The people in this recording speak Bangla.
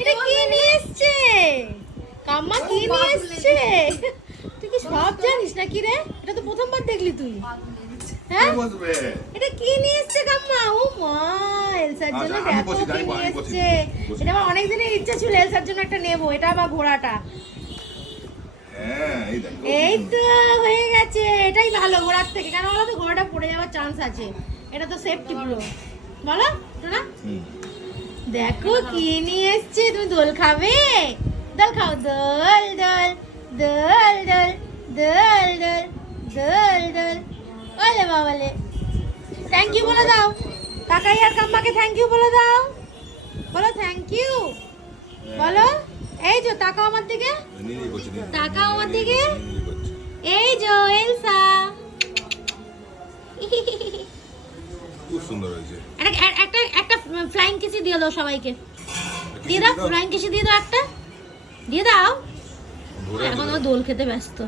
এটা? কি নিয়ে এসছে? কাম্মা কি নিয়ে এসছে? তুই কি সব জানিস নাকি রে? এটা তো প্রথমবার দেখলি তুই। হ্যাঁ? এটা কি নিয়ে এসছে কাম্মা? ও মা এলসার জন্য আচ্ছা, আমি দেখো কি নিয়ে এসছে। এটা আমার অনেক দিনের ইচ্ছা ছিল এলসার জন্য একটা নেব এটা আবার ঘোড়াটা। হ্যাঁ এই তো হয়ে গেছে। এটাই ভালো ঘোড়ার থেকে। কেন বলো তো ঘোড়াটা পড়ে যাওয়ার চান্স আছে। এটা তো সেফটি পুরো। বলো না। দেখো কি নিয়ে এসছে? তুমি দোল খাবে? দোল খাও। দোল দোল দোল দোল দোল দোল দোল দোল। ওলে বাবালে থ্যাংক ইউ বলে দাও। কাকাই আর কাম্মাকে থ্যাংক ইউ বলে দাও। বলো থ্যাংক ইউ বলো। এই যে তাকাও আমার দিকে। তাকাও আমার দিকে। এই যে এলসা। খুব সুন্দর হয়েছে। ফ্লাইং কিসি দিয়ে দাও সবাইকে। দিয়ে দাও ফ্লাইং কিসি দিয়ে দাও একটা। দিয়ে দাও। এখন ও দোল খেতে ব্যস্ত।